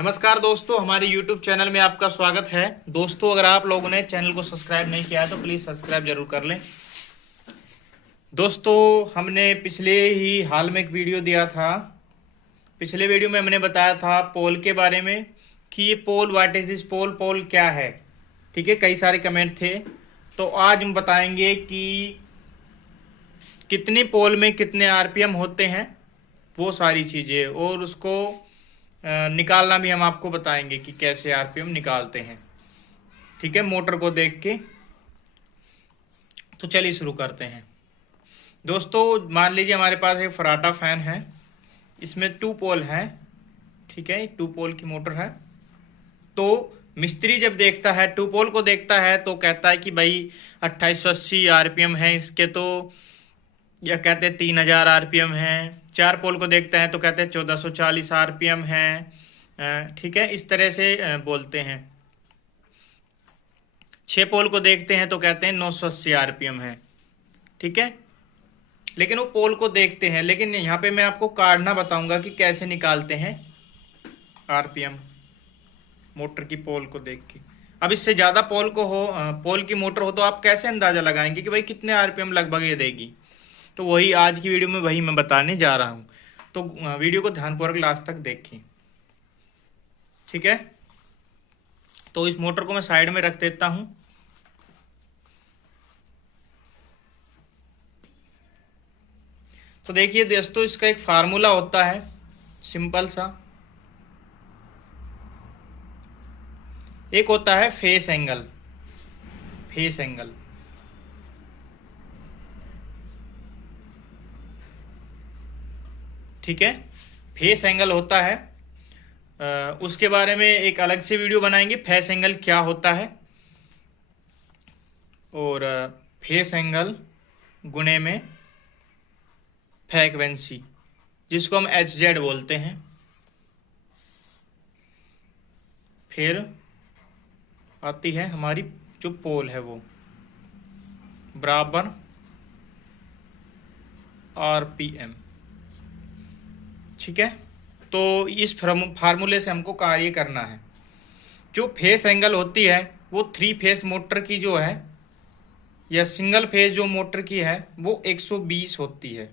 नमस्कार दोस्तों, हमारे YouTube चैनल में आपका स्वागत है। दोस्तों, अगर आप लोगों ने चैनल को सब्सक्राइब नहीं किया है तो प्लीज़ सब्सक्राइब जरूर कर लें। दोस्तों, हमने पिछले ही हाल में एक वीडियो दिया था। पिछले वीडियो में हमने बताया था पोल के बारे में कि ये पोल, व्हाट इज दिस पोल, पोल क्या है। ठीक है, कई सारे कमेंट थे। तो आज हम बताएंगे कि कितने पोल में कितने आरपीएम होते हैं, वो सारी चीज़ें, और उसको निकालना भी हम आपको बताएंगे कि कैसे आरपीएम निकालते हैं। ठीक है, मोटर को देख के। तो चलिए शुरू करते हैं। दोस्तों, मान लीजिए हमारे पास एक फराटा फैन है, इसमें 2 पोल है। ठीक है, 2 पोल की मोटर है। तो मिस्त्री जब देखता है, 2 पोल को देखता है तो कहता है कि भाई 2880 आरपीएम है इसके, तो या कहते हैं 3000 आरपीएम है। 4 पोल को देखते हैं तो कहते हैं 1440 आरपीएम है। ठीक है, इस तरह से बोलते हैं। 6 पोल को देखते हैं तो कहते हैं 980 आरपीएम है। ठीक है, लेकिन वो पोल को देखते हैं, लेकिन यहाँ पे मैं आपको काढ़ना बताऊंगा कि कैसे निकालते हैं आरपीएम मोटर की पोल को देख के। अब इससे ज्यादा पोल को हो, पोल की मोटर हो, तो आप कैसे अंदाजा लगाएंगे कि भाई कितने आरपीएम लगभग ये देगी। तो वही आज की वीडियो में वही मैं बताने जा रहा हूं। तो वीडियो को ध्यानपूर्वक लास्ट तक देखें। ठीक है, तो इस मोटर को मैं साइड में रख देता हूं। तो देखिए दोस्तों, इसका एक फार्मूला होता है सिंपल सा। एक होता है फेस एंगल। फेस एंगल ठीक है, फेस एंगल होता है। उसके बारे में एक अलग से वीडियो बनाएंगे, फेस एंगल क्या होता है। और फेस एंगल गुणे में फ्रीक्वेंसी, जिसको हम HZ बोलते हैं। फिर आती है हमारी जो पोल है वो बराबर आरपीएम। ठीक है, तो इस फार्मूले से हमको कार्य करना है। जो फेस एंगल होती है वो 3 फेस मोटर की जो है, या सिंगल फेज जो मोटर की है, वो 120 होती है।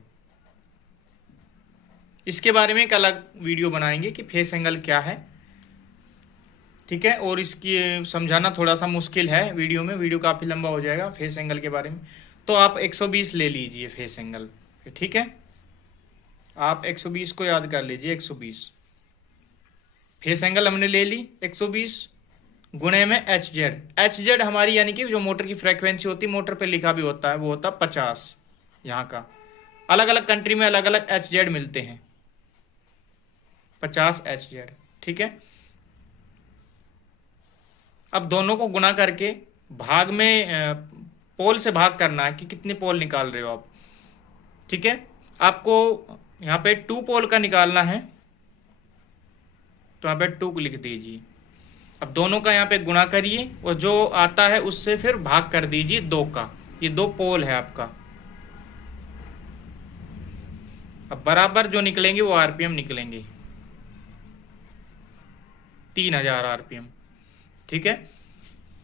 इसके बारे में एक अलग वीडियो बनाएंगे कि फेस एंगल क्या है। ठीक है, और इसकी समझाना थोड़ा सा मुश्किल है वीडियो में, वीडियो काफ़ी लंबा हो जाएगा फेस एंगल के बारे में। तो आप 120 ले लीजिए फेस एंगल। ठीक है, आप 120 को याद कर लीजिए। 120 फेस एंगल हमने ले ली, 120 गुणे में HZ हमारी, यानी कि जो मोटर की फ्रीक्वेंसी होती है, मोटर पे लिखा भी होता है, वो होता 50। यहाँ का अलग अलग कंट्री में अलग अलग HZ मिलते हैं, 50 HZ। ठीक है, अब दोनों को गुना करके भाग में पोल से भाग करना है कि कितने पोल निकाल रहे हो आप। ठीक है, आपको यहाँ पे 2 पोल का निकालना है, तो यहाँ पे 2 लिख दीजिए। अब दोनों का यहाँ पे गुणा करिए और जो आता है उससे फिर भाग कर दीजिए 2 का। ये 2 पोल है आपका। अब बराबर जो निकलेंगे वो आरपीएम निकलेंगे, 3000 आरपीएम। ठीक है,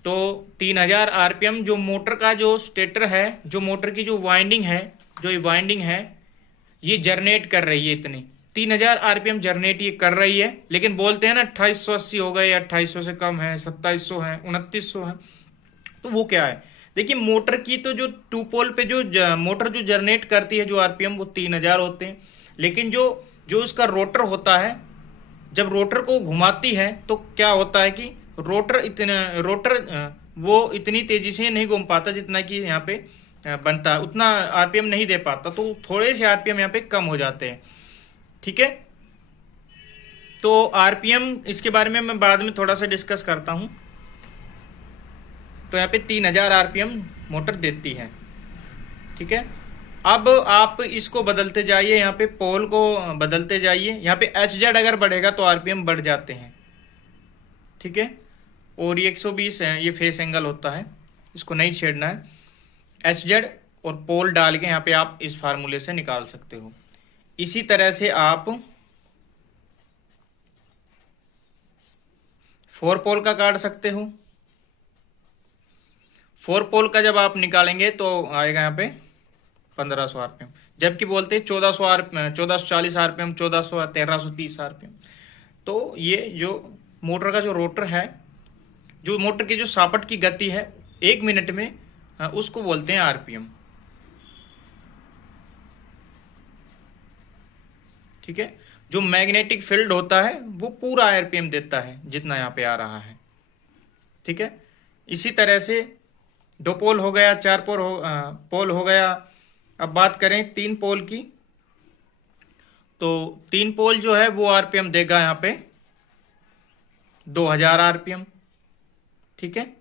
तो 3000 आरपीएम जो मोटर का जो स्टेटर है, जो मोटर की जो वाइंडिंग है, जो ये वाइंडिंग है, ये जनरेट कर रही है इतनी 3000 आरपीएम जनरेट ये कर रही है। लेकिन बोलते हैं ना 2880 हो गए, 2800 से कम है, 2700 है, 2900 है। तो वो क्या है, देखिए मोटर की तो जो 2 पोल पे जो मोटर जो जनरेट करती है जो आरपीएम, वो 3000 होते हैं। लेकिन जो जो उसका रोटर होता है, जब रोटर को घुमाती है तो क्या होता है कि रोटर वो इतनी तेजी से नहीं घूम पाता जितना कि यहाँ पे बनता है, उतना आरपीएम नहीं दे पाता, तो थोड़े से आरपीएम यहाँ पे कम हो जाते हैं। ठीक है, तो आरपीएम इसके बारे में मैं बाद में थोड़ा सा डिस्कस करता हूं। तो यहाँ पे 3000 आरपीएम मोटर देती है। ठीक है, अब आप इसको बदलते जाइए, यहाँ पे पोल को बदलते जाइए। यहाँ पे HZ अगर बढ़ेगा तो आरपीएम बढ़ जाते हैं। ठीक है, और ये 120 है, ये फेस एंगल होता है, इसको नहीं छेड़ना है। HZ और पोल डाल के यहाँ पे आप इस फार्मूले से निकाल सकते हो। इसी तरह से आप 4 पोल का काट सकते हो। 4 पोल का जब आप निकालेंगे तो आएगा यहाँ पे 1500 आरपीएम, जबकि बोलते हैं 1440 आरपीएम, 1400, 1330 आरपीएम। तो ये जो मोटर का जो रोटर है, जो मोटर की जो सापट की गति है 1 मिनट में, उसको बोलते हैं आरपीएम। ठीक है, जो मैग्नेटिक फील्ड होता है वो पूरा आरपीएम देता है जितना यहाँ पे आ रहा है। ठीक है, इसी तरह से 2 पोल हो गया, 4 पोल हो गया। अब बात करें 3 पोल की, तो 3 पोल जो है वो आरपीएम देगा यहाँ पे 2000 आरपीएम। ठीक है,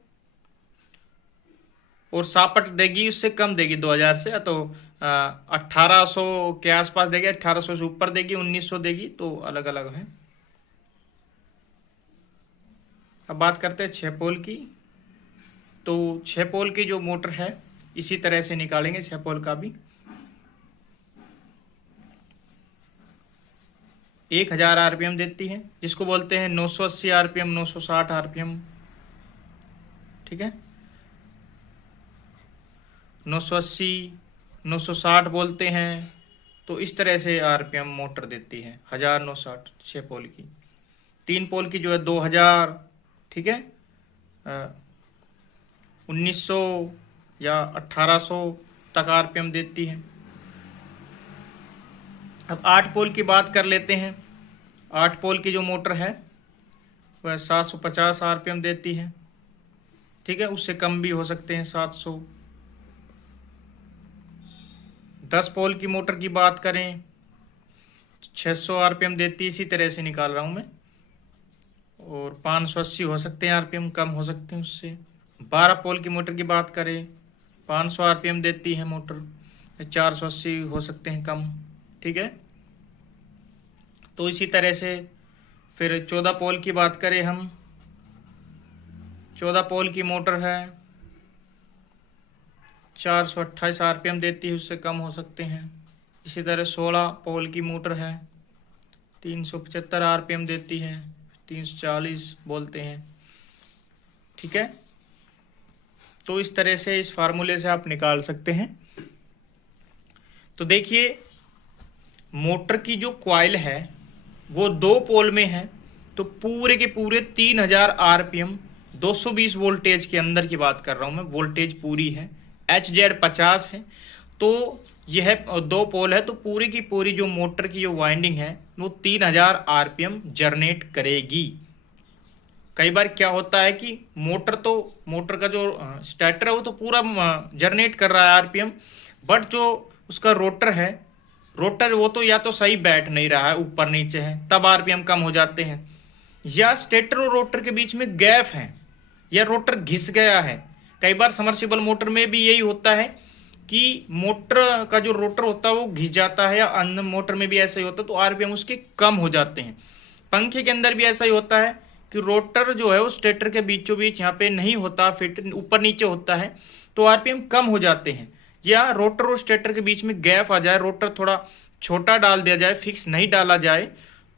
और सापट देगी उससे कम देगी 2000 से, तो 1800 के आसपास देगी, 1800 से ऊपर देगी, 1900 देगी, तो अलग अलग है। अब बात करते हैं 6 पोल की। तो 6 पोल की जो मोटर है इसी तरह से निकालेंगे 6 पोल का भी। 1000 आरपीएम देती है, जिसको बोलते हैं 980 आरपीएम, 960 आरपीएम। ठीक है, 980, 960 बोलते हैं। तो इस तरह से आरपीएम मोटर देती है 1960 6 पोल की। 3 पोल की जो है 2000। ठीक है, 1900 या 1800 तक आरपीएम देती है। अब 8 पोल की बात कर लेते हैं। 8 पोल की जो मोटर है वह 750 आरपीएम देती है। ठीक है, उससे कम भी हो सकते हैं, 700। 10 पोल की मोटर की बात करें तो 600 आरपीएम देती है, इसी तरह से निकाल रहा हूं मैं, और 580 हो सकते हैं आरपीएम, कम हो सकते हैं उससे। 12 पोल की मोटर की बात करें 500 आरपीएम देती है मोटर, 480 हो सकते हैं कम। ठीक है, तो इसी तरह से फिर 14 पोल की बात करें हम, 14 पोल की मोटर है 428 आरपीएम देती है, उससे कम हो सकते हैं। इसी तरह 16 पोल की मोटर है 375 आरपीएम देती है, 340 बोलते हैं। ठीक है, तो इस तरह से इस फार्मूले से आप निकाल सकते हैं। तो देखिए, मोटर की जो कॉइल है वो 2 पोल में है, तो पूरे के पूरे 3000 आरपीएम 220 वोल्टेज के अंदर की बात कर रहा हूं मैं, वोल्टेज पूरी है, HZ 50 है। तो यह 2 पोल है, तो पूरी की पूरी जो मोटर की जो वाइंडिंग है वो 3000 आरपीएम जनरेट करेगी। कई बार क्या होता है कि मोटर का जो स्टार्टर है वो तो पूरा जनरेट कर रहा है आरपीएम, बट जो उसका रोटर वो तो या तो सही बैठ नहीं रहा है, ऊपर नीचे है, तब आरपीएम कम हो जाते हैं। या स्टेटर और रोटर के बीच में गैप है, या रोटर घिस गया है। कई बार समर्सिबल मोटर में भी यही होता है कि मोटर का जो रोटर होता है वो घिस जाता है, या अन्य मोटर में भी ऐसा ही होता है, तो आरपीएम उसके कम हो जाते हैं। पंखे के अंदर भी ऐसा ही होता है कि रोटर जो है वो स्टेटर के बीचों बीच यहाँ पे नहीं होता, फिट ऊपर नीचे होता है, तो आरपीएम कम हो जाते हैं। या रोटर और स्टेटर के बीच में गैप आ जाए, रोटर थोड़ा छोटा डाल दिया जाए, फिक्स नहीं डाला जाए,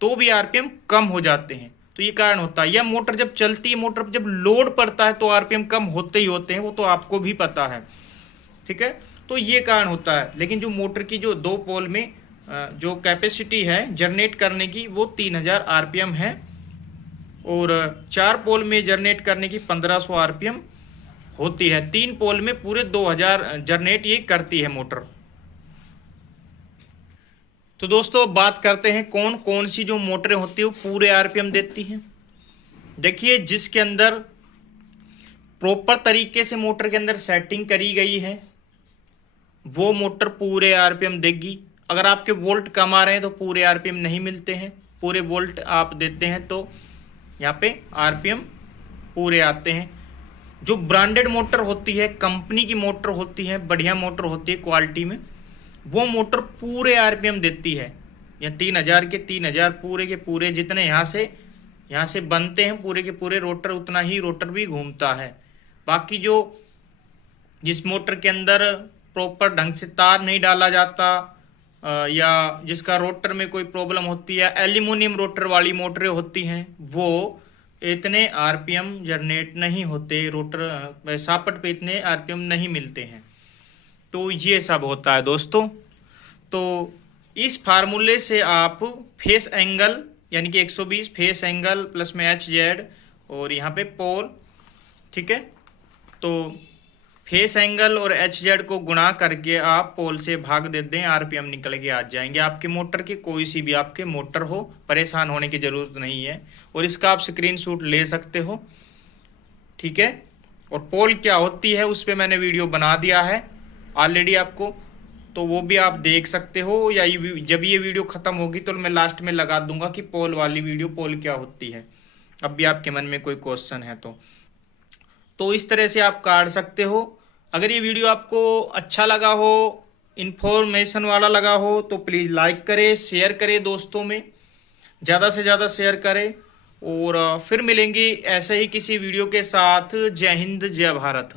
तो भी आरपीएम कम हो जाते हैं। तो ये कारण होता है। या मोटर जब चलती है, मोटर जब लोड पड़ता है तो आरपीएम कम होते ही होते हैं, वो तो आपको भी पता है। ठीक है, तो ये कारण होता है। लेकिन जो मोटर की जो 2 पोल में जो कैपेसिटी है जनरेट करने की वो 3000 आरपीएम है, और 4 पोल में जनरेट करने की 1500 आरपीएम होती है। 3 पोल में पूरे 2000 जनरेट ये करती है मोटर। तो दोस्तों बात करते हैं कौन कौन सी जो मोटरें होती है वो पूरे आरपीएम देती हैं। देखिए, जिसके अंदर प्रॉपर तरीके से मोटर के अंदर सेटिंग करी गई है वो मोटर पूरे आरपीएम देगी। अगर आपके वोल्ट कम आ रहे हैं तो पूरे आरपीएम नहीं मिलते हैं, पूरे वोल्ट आप देते हैं तो यहाँ पे आरपीएम पूरे आते हैं। जो ब्रांडेड मोटर होती है, कंपनी की मोटर होती है, बढ़िया मोटर होती है क्वालिटी में, वो मोटर पूरे आरपीएम देती है। या 3000 के 3000 पूरे के पूरे, जितने यहाँ से बनते हैं पूरे के पूरे रोटर, उतना ही रोटर भी घूमता है। बाकी जो जिस मोटर के अंदर प्रॉपर ढंग से तार नहीं डाला जाता, या जिसका रोटर में कोई प्रॉब्लम होती है, एल्यूमिनियम रोटर वाली मोटरें होती हैं, वो इतने आरपीएम जनरेट नहीं होते, रोटर सापट पे इतने आरपीएम नहीं मिलते हैं। तो ये सब होता है दोस्तों। तो इस फार्मूले से आप फेस एंगल यानी कि 120 फेस एंगल प्लस में एच जेड और यहाँ पे पोल, ठीक है, तो फेस एंगल और एच जेड को गुणा करके आप पोल से भाग दे दें, आरपीएम निकल के आ जाएंगे आपके मोटर के। कोई सी भी आपके मोटर हो, परेशान होने की जरूरत नहीं है। और इसका आप स्क्रीनशॉट ले सकते हो, ठीक है। और पोल क्या होती है उस पर मैंने वीडियो बना दिया है ऑलरेडी आपको, तो वो भी आप देख सकते हो। या जब ये वीडियो खत्म होगी तो मैं लास्ट में लगा दूंगा कि पोल वाली वीडियो, पोल क्या होती है, अब भी आपके मन में कोई क्वेश्चन है तो इस तरह से आप काट सकते हो। अगर ये वीडियो आपको अच्छा लगा हो, इंफॉर्मेशन वाला लगा हो, तो प्लीज़ लाइक करें, शेयर करें दोस्तों में, ज़्यादा से ज़्यादा शेयर करें। और फिर मिलेंगे ऐसे ही किसी वीडियो के साथ। जय हिंद, जय भारत।